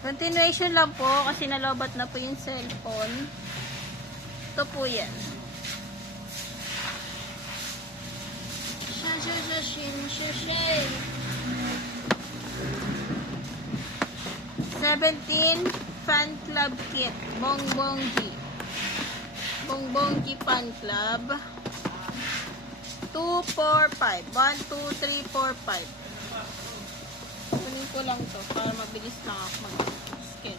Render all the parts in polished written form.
Continuation lang po kasi nalobat na po yung cellphone. Ito po yan. 17 fan club kit. Bongbonggi. Bongbonggi fan club. 2, 4, 5. 1, 2, 3, 4, 5. Kunin ko lang to para mabilis lang ako mag-scan.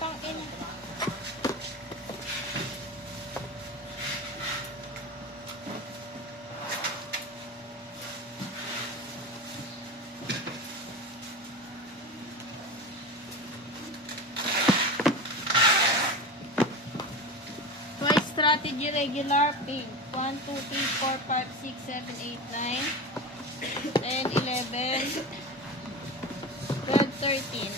Pang-ina. Strategy regular pink 1, 2, 3, 4, 5, 6, 7, 8, 9 10, 11 12, 13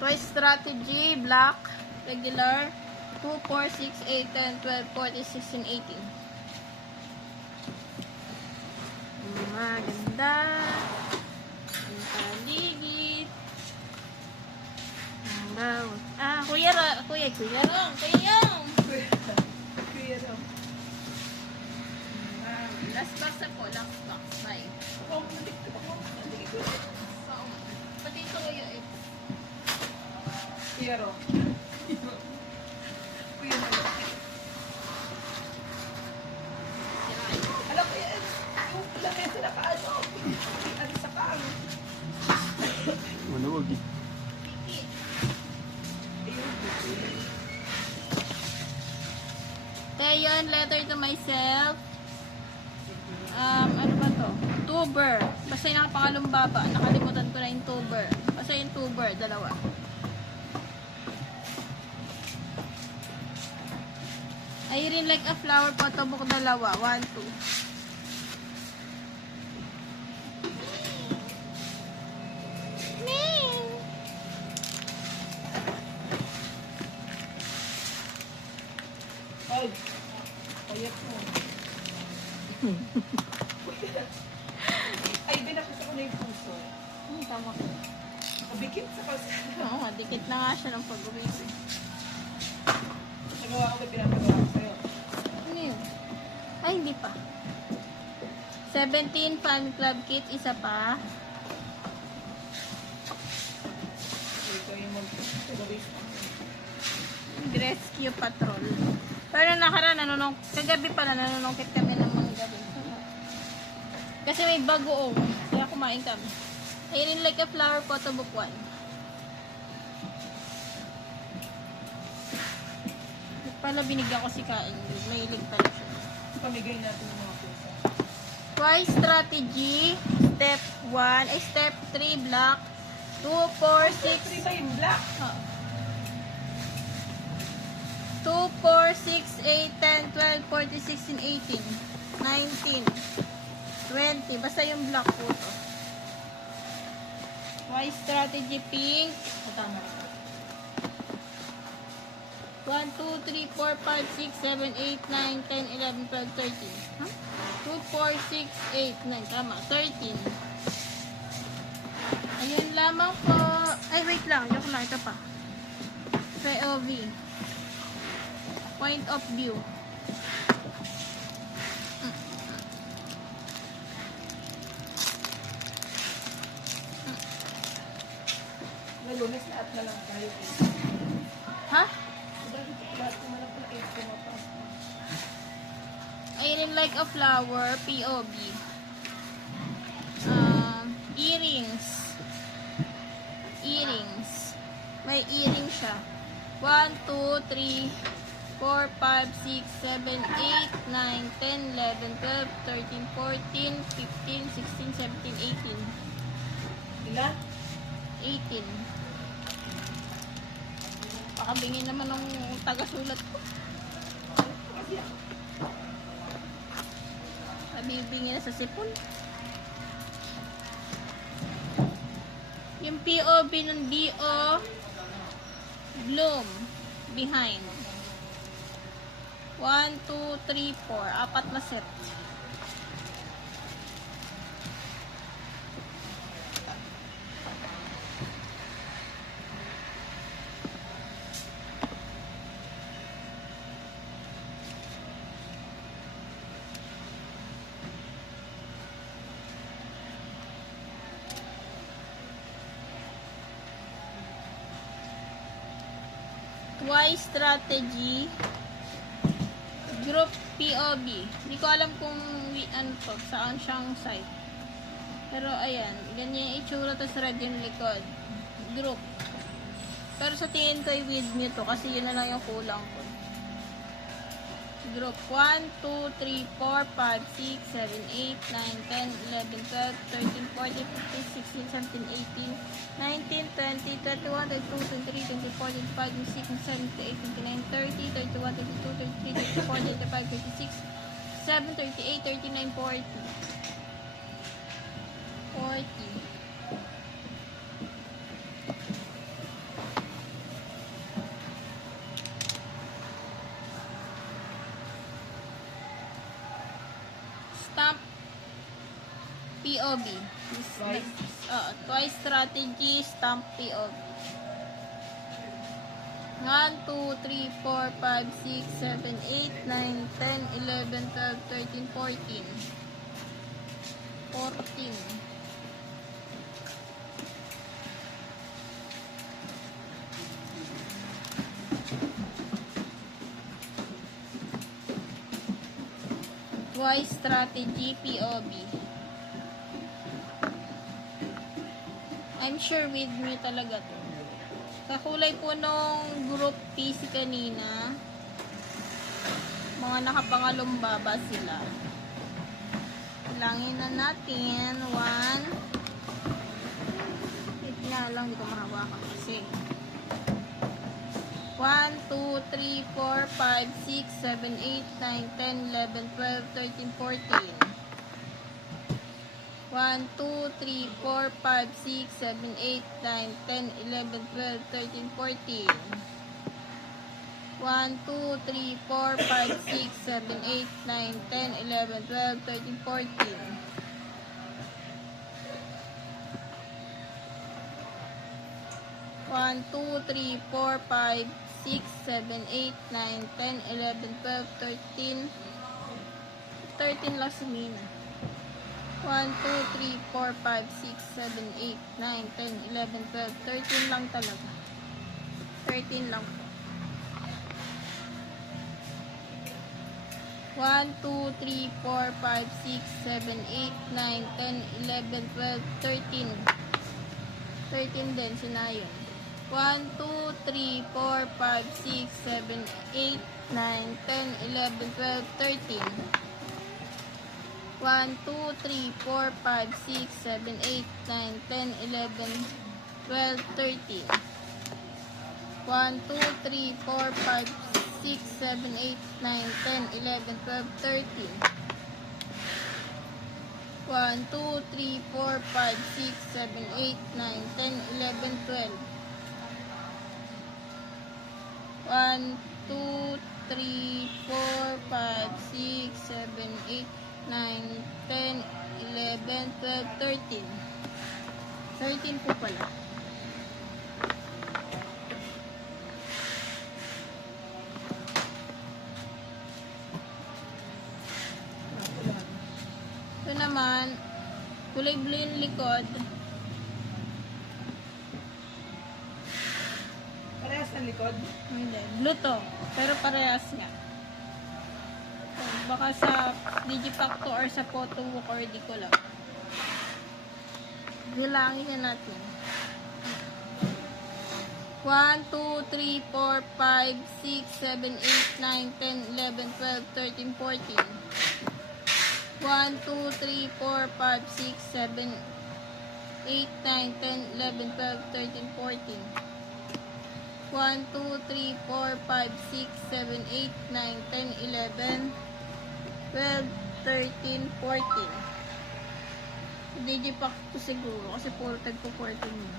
Twice strategy black regular 2, 4, 6, 8, 10, 12, 14, 16, 18 maganda ang paligid ang bawat kuya Rong last box ako bye pati ito kuya Kuya Rong alam ko yan yung lamesa na paano ano sa paano Manuwag eh. kaya yun, letter to myself ano ba to? Tuber basta yung pangalong baba nakalimutan ko na yung tuber basta yung tuber, dalawa I rin like a flower photobook dalawa 1, 2 ay kayak mo ay binakasa ko na yung puso tama ko nakabikit sa kalsada oo, dikit na nga siya ng pag-uwis nagawa ko na pinapagawa ko sa'yo ano yun? Ay, hindi pa 17 fan club kit, isa pa ito yung mag-pagawis rescue patrol pero nakaraan kagabi pala nanunungkit kami ng mga gabi kasi may bagoong kaya kumain kami I rin like a flower photobook 1 pala binigyan ko si Kain may ilig pala siya pamigay natin ng mga puso twice strategy step 1 ay step 3 black 2, 4, 6 3 ba yung black? 2, 4, 6, 8, 10, 12, 14, 16, 18, 19, 20. Basta yung black po to. Twice strategy pink. Tama. 1, 2, 3, 4, 5, 6, 7, 8, 9, 10, 11, 12, 13. Huh? 2, 4, 6, 8, 9. Tama. 13. Ayan lamang po. Ay, wait lang. Joke na. Ito pa. POV. Point of view. Nalunes lahat na lang tayo. Ha? Lahat naman lang pala 8 pumapasok. I rin like a flower. POV. Earrings. Earrings. May earring siya. 1, 2, 3, 4, 5, 6, 7, 8, 9, 10, 11, 12, 13, 14, 15, 16, 17, 18. Ilan? 18. Baka bingin naman ng taga-sulat ko. Kasi ako. Nabibingin na sa sipon. Yung POV ng DO Bloom behind. 1, 2, 3, 4. Apat na set. Twice strategy group POV. Hindi ko alam kung ano to, saan siyang site. Pero ayan, ganyan yung itsura to sa red yung likod. Group. Pero sa tingin ko i-with me to kasi yun na lang yung kulang ko. Group 1, 2, 3, 4, 5, 6, 7, 8, 9, 10, 11, 12, 13, 14, 15, 16, 17, 18, 19, 20, 21, 22, 23, 24, 25, 26, 27, 28, 29, 30, 31, 32, 33, 34, 35, 36, 7, 38, 39, 40. 40. Stamp POV. Twice strategy, stamp POV. 1, 2, 3, 4, 5, 6, 7, 8, 9, 10, 11, 12, 13, 14. 14. Twice strategy POV. I'm sure with me talaga to. Sa kulay po nung group PC kanina, mga nakapangalong baba sila. Ilangin na natin. 1. Wait nga lang, hindi ko mahawakan kasi. 1, 2, 3, 4, 5, 6, 7, 8, 9, 10, 11, 12, 13, 14. 1, 2, 3, 4, 5, 6, 7, 8, 9, 10, 11, 12, 13, 14. 1, 2, 3, 4, 5, 6, 7, 8, 9, 10, 11, 12, 13, 14. 1, 2, 3, 4, 5, 6, 7, 8, 9, 10, 11, 12, 13. 13 lang si Mina. 1, 2, 3, 4, 5, 6, 7, 8, 9, 10, 11, 12, 13 lang talaga. 13 lang po. 1, 2, 3, 4, 5, 6, 7, 8, 9, 10, 11, 12, 13. 13 din, sinayon. 1, 2, 3, 4, 5, 6, 7, 8, 9, 10, 11, 12, 13. 1, 2, 3, 4, 5, 6, 7, 8, 9, 10, 11, 12, 13. 1, 2, 3, 4, 5, 6, 7, 8, 9, 10, 11, 12, 13. 1, 2, 3, 4, 5, 6, 7, 8, 9, 10, 11, 12. 1, 2, 3, 4, 5, 6, 7, 8, 9, 10, 11, 12, 13. 13 po pala. Ito naman, kulay blue yung likod. Parehas ng likod. Hindi, blue to. Pero parehas nga. So, baka sa Digipack to or sa Photobook or di ko lang. Bilangin na natin. 1, 2, 3, 4, 5, 6, 7, 8, 9, 10, 11, 12, 13, 14. 1, 2, 3, 4, 5, 6, 7, 8, 9, 10, 11, 12, 13, 14. 1, 1, 2, 3, 4, 5, 6, 7, 8, 9, 10, 11, 12, 13, 14. Digipack ko siguro kasi puro tag po 14 yun.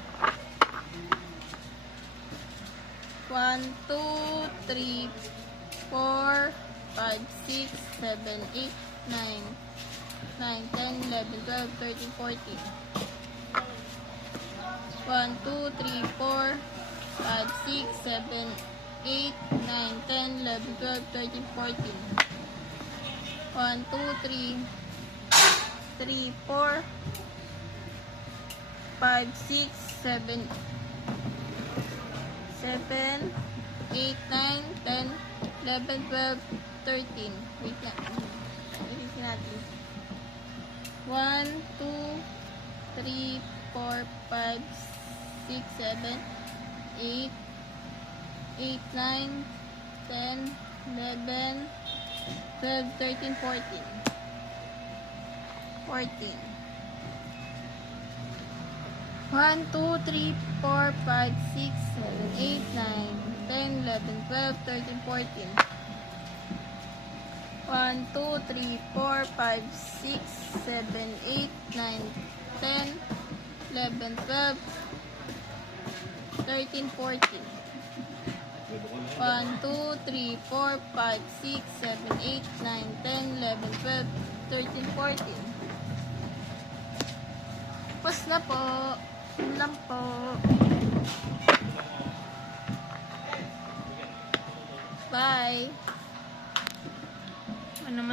1, 2, 3, 4, 5, 6, 7, 8, 9, 10, 11, 12, 13, 14. 1, 2, 3, 4, 5, 6, 7, 8, 9, 10, 11, 12, 13, 14. 1, 2, 3, 4, 5, 6, 7, 8, 9, 10, 11, 12, 13. Wait na. Ilisin natin. 1, 2, 3, 4, 5, 6, 7, 8, 9, 10, 11, 12, 13, 14. 1, 2, 3, 4, 5, 6, 7, 8, 9, 10, 11, 12, 13, 14. 1, 2, 3, 4, 5, 6, 7, 8, 9, 10, 11, 12, 13, 14. 1, 2, 3, 4, 5, 6, 7, 8, 9, 10, 11, 12, 13, 14. Pas na po. Yun lang po. Bye. Ano naman?